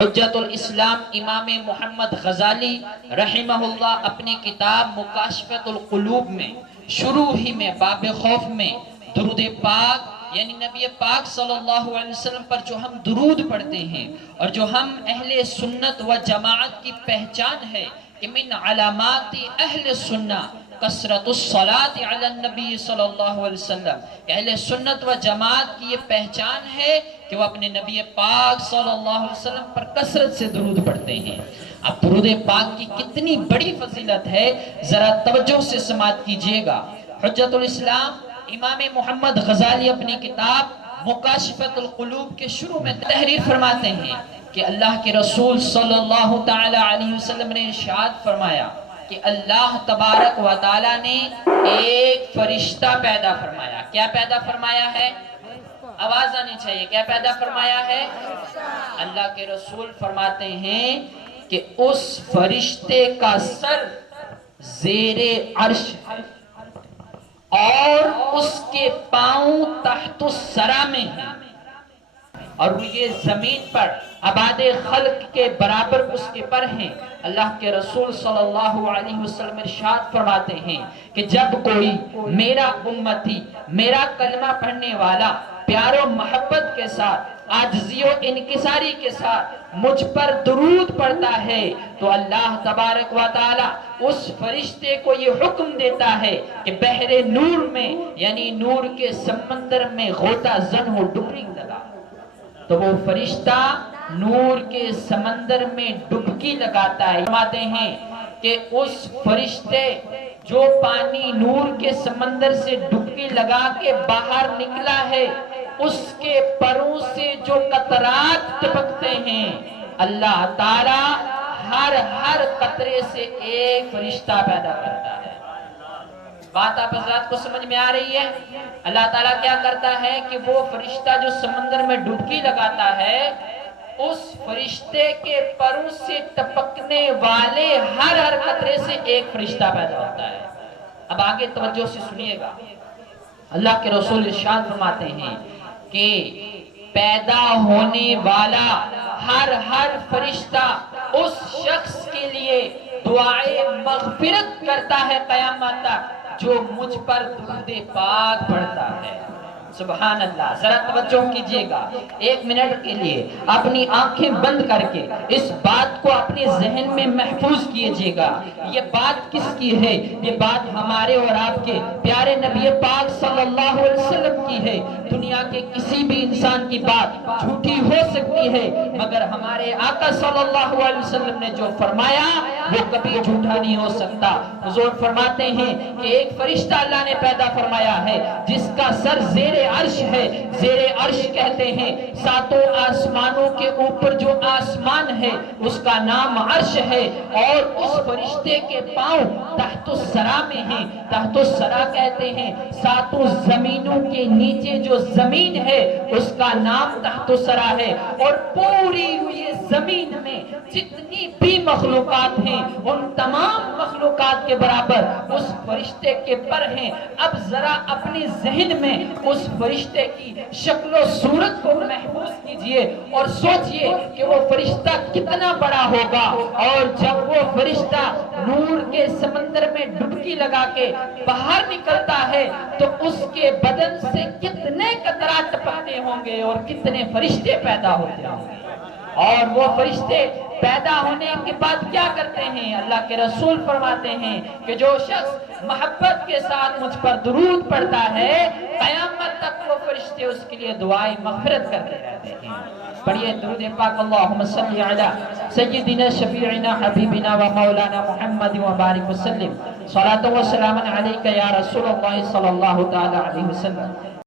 حجت الاسلام امام محمد غزالی رحمہ اللہ اپنی کتاب مکاشفۃ القلوب میں شروع ہی میں باب خوف میں درود پاک یعنی نبی پاک صلی اللہ علیہ وسلم پر جو ہم درود پڑھتے ہیں اور جو ہم اہل سنت و جماعت کی پہچان ہے کہ من علامات اہل سنہ کثرت الصلاۃ علی النبی صلی اللہ علیہ وسلم، اہل سنت و جماعت کی یہ پہچان ہے کہ وہ اپنے نبی پاک صلی اللہ علیہ وسلم پر کثرت سے درود پڑھتے ہیں۔ اب درود پاک کی کتنی بڑی فضیلت ہے، ذرا توجہ سے سماعت کیجئے گا۔ حجت الاسلام امام محمد غزالی اپنی کتاب مکاشفۃ القلوب کے شروع میں تحریر فرماتے ہیں کہ اللہ کے رسول صلی اللہ تعالی علیہ وسلم نے ارشاد فرمایا کہ اللہ تبارک و تعالی نے ایک فرشتہ پیدا فرمایا۔ کیا پیدا فرمایا ہے؟ آواز آنی چاہیے، کیا پیدا فرمایا ہے؟ اللہ کے رسول فرماتے ہیں کہ اس فرشتے کا سر زیر عرش ہے اور اس کے پاؤں تحت الثری میں ہیں، اور وہ یہ زمین پر آباد خلق کے برابر اس کے پر ہیں۔ اللہ کے رسول صلی اللہ علیہ وسلم ارشاد فرماتے ہیں کہ جب کوئی میرا امتی، میرا کلمہ پڑھنے والا پیار و محبت کے ساتھ، عاجزی و انکساری کے ساتھ مجھ پر درود پڑھتا ہے تو اللہ تبارک و تعالی اس فرشتے کو یہ حکم دیتا ہے کہ بحر نور میں یعنی نور کے سمندر میں غوطہ زن ہو، ڈبکی لگا۔ تو وہ فرشتہ نور کے سمندر میں ڈبکی لگاتا ہے۔ فرماتے ہیں کہ اس فرشتے جو پانی نور کے سمندر سے ڈبکی لگا کے باہر نکلا ہے، اس کے پروں سے جو قطرات ٹپکتے ہیں، اللہ تعالی ہر قطرے سے ایک فرشتہ پیدا کرتا ہے۔ بات آپ حضرات کو سمجھ میں آ رہی ہے؟ اللہ تعالیٰ کیا کرتا ہے کہ وہ فرشتہ جو سمندر میں ڈبکی لگاتا ہے، اس فرشتے کے پروں سے ٹپکنے والے ہر قطرے سے ایک فرشتہ پیدا ہوتا ہے۔ اب آگے توجہ سے سنیے گا، اللہ کے رسول ارشاد فرماتے ہیں کہ پیدا ہونے والا ہر فرشتہ اس شخص کے لیے دعائے مغفرت کرتا ہے قیامت تک جو مجھ پر درود پاک پڑھتا ہے۔ سبحان اللہ، ذرا توجہ کیجئے گا، ایک منٹ کے لیے اپنی آنکھیں بند کر کے اس بات کو اپنے ذہن میں محفوظ کیجئے گا۔ یہ بات کس کی ہے؟ یہ بات ہمارے اور آپ کے پیارے نبی پاک صلی اللہ علیہ وسلم کی ہے۔ دنیا کے کسی بھی انسان کی بات جھوٹی ہو سکتی ہے، مگر ہمارے آقا صلی اللہ علیہ وسلم نے جو فرمایا وہ کبھی جھوٹا نہیں ہو سکتا۔ حضور فرماتے ہیں کہ ایک فرشتہ اللہ نے پیدا فرمایا ہے جس کا سر زیر عرش ہے۔ زیر عرش کہتے ہیں ساتوں آسمانوں کے اوپر جو آسمان ہے اس کا نام عرش ہے، اور اس فرشتے کے پاؤں تحت الثری میں ہیں۔ تحت الثری کہتے ہیں ساتوں زمینوں کے نیچے جو زمین ہے اس کا نام تحت الثری ہے، اور پوری ہوئی زمین میں جتنی بھی مخلوقات ہیں ان تمام مخلوقات کے برابر اس فرشتے کے پر ہیں۔ اب ذرا اپنے ذہن میں اس فرشتے کی شکل و صورت کو محفوظ کیجئے اور سوچئے کہ وہ فرشتہ کتنا بڑا ہوگا، اور جب وہ فرشتہ نور کے سمندر میں ڈبکی لگا کے باہر نکلتا ہے تو اس کے بدن سے کتنے قطرات ٹپکتے ہوں گے اور کتنے فرشتے پیدا ہوتے ہوں گے۔ اور وہ فرشتے پیدا ہونے کے بعد کیا کرتے ہیں؟ اللہ کے رسول فرماتے ہیں کہ جو شخص محبت کے ساتھ مجھ پر درود پڑھتا ہے قیامت تک وہ فرشتے اس کے لیے دعائیں مغفرت کرتے رہتے ہیں۔ پڑھیے درود پاک، اللہم صلی علی سیدنا شفیعنا حبیبنا و مولانا محمد و بارک وسلم، صلاۃ و سلام علیک یا رسول اللہ صلی اللہ تعالی علیہ وسلم۔